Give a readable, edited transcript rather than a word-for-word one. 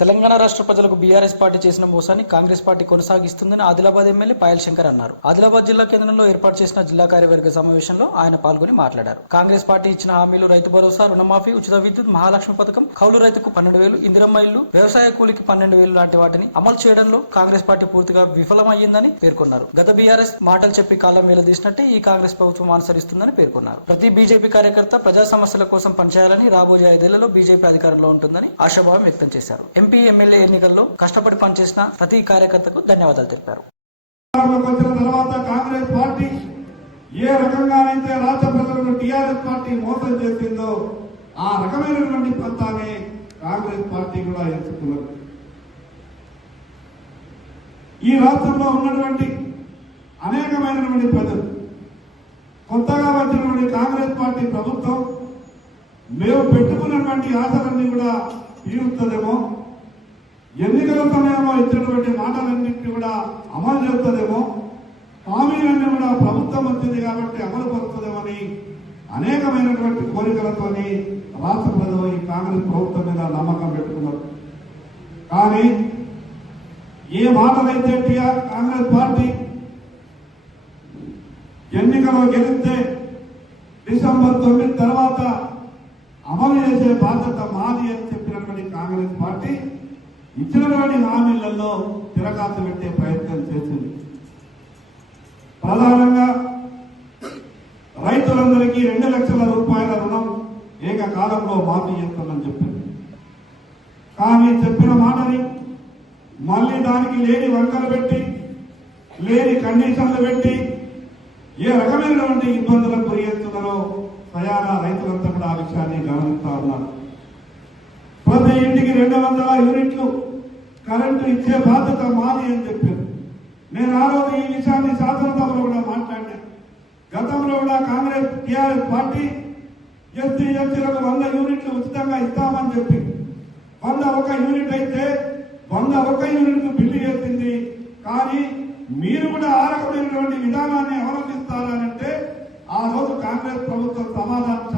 తెలంగాణ రాష్ట్ర ప్రజలకు BRS party చేసిన మోసాన్ని కాంగ్రెస్ పార్టీ కొనసాగిస్తుందని ఆదిలాబాద్ ఎమ్మెల్యే పాయల్ శంకర్ అన్నారు. ఆదిలాబాద్ జిల్లా కేంద్రంలో ఏర్పాటు చేసిన జిల్లా కార్యవర్గ సమావేశంలో ఆయన పాల్గొని మాట్లాడారు. కాంగ్రెస్ పార్టీ ఇచ్చిన హామీలు రైతు భరోసా, రుణమాఫీ, ఉచిత విద్యుత్, మహాలక్ష్మి పథకం, కౌలు రైతుకు 12,000, ఇందిరమ్మ ఇల్లు, వ్యవసాయ కూలికి 12,000 లాంటి వాటిని అమలు చేయడంలో కాంగ్రెస్ పార్టీ పూర్తిగా విఫలమయ్యిందని పేర్కొన్నారు. గత బీఆర్ఎస్ మాటలు చెప్పి కాలం వేలదీసినట్టే ఈ కాంగ్రెస్ ప్రభుత్వం అనుసరిస్తుందని పేర్కొన్నారు. ప్రతి బీజేపీ కార్యకర్త ప్రజా సమస్యల కోసం పనిచేయాలని, రాబోయే 5 ఏళ్లలో బీజేపీ అధికారంలో ఉంటుందని ఆశాభావం వ్యక్తం చేశారు. ఎంపీ, ఎమ్మెల్యే ఎన్నికల్లో కష్టపడి పనిచేసిన ప్రతి కార్యకర్తకు ధన్యవాదాలు తెలిపారు. కాంగ్రెస్ పార్టీ ఏ రకంగానైతే రాష్ట్ర ప్రజలను టీఆర్ఎస్ పార్టీ మోసం చేసిందో ఆ రకమైనటువంటి పంతాన్ని కాంగ్రెస్ పార్టీ కూడా ఎంచుకున్నది. ఈ రాష్ట్రంలో ఉన్నటువంటి అనేకమైనటువంటి ప్రజలు కొత్తగా వచ్చినటువంటి కాంగ్రెస్ పార్టీ ప్రభుత్వం మేము పెట్టుకున్నటువంటి ఆశలన్నీ కూడా తీరుస్తుందేమో, ఎన్నికల సమయంలో ఇచ్చినటువంటి మాటలన్నింటినీ కూడా అమలు చేస్తుందేమో, హామీలన్నీ కూడా ప్రభుత్వం వచ్చింది కాబట్టి అమలు పరుస్తుందేమని అనేకమైనటువంటి కోరికలతో రాష్ట్ర ప్రజలు ఈ కాంగ్రెస్ ప్రభుత్వం మీద నమ్మకం పెట్టుకున్నారు. కానీ ఏ మాటలైతే కాంగ్రెస్ పార్టీ ఎన్నికలో గెలిస్తే డిసెంబర్ 9 తర్వాత అమలు చేసే బాధ్యత మాది అని చెప్పినటువంటి కాంగ్రెస్ పార్టీ ఇచ్చినటువంటి హామీలలో తిరగాత పెట్టే ప్రయత్నం చేసింది. ప్రధానంగా రైతులందరికీ 2 లక్షల రూపాయల రుణం ఏకకాలంలో మాఫీ చేస్తామని చెప్పింది. కానీ చెప్పిన మాటని మళ్ళీ దానికి లేని వంకలు పెట్టి, లేని కండిషన్లు పెట్టి ఏ రకమైనటువంటి ఇబ్బందులకు గురి చేస్తున్నారో స్వయానా రైతులంతా కూడా ఆ విషయాన్ని గమనిస్తా ఉన్నారు. ప్రతి ఇంటికి 200 యూనిట్లు కరెంటు ఇచ్చే బాధ్యత మాది అని చెప్పారు. నేను ఆ రోజు ఈ విషయాన్ని శాసనసభలో కూడా మాట్లాడినా. గతంలో కూడా కాంగ్రెస్ టీఆర్ఎస్ పార్టీ ఎస్సీ ఎస్టీలకు 100 యూనిట్లు ఉచితంగా ఇస్తామని చెప్పి 101 యూనిట్ అయితే 101 యూనిట్కు బిల్లు చేసింది. కానీ మీరు కూడా ఆ రకమైనటువంటి విధానాన్ని అవలంబిస్తారంటే ఆ రోజు కాంగ్రెస్ ప్రభుత్వం సమాధానం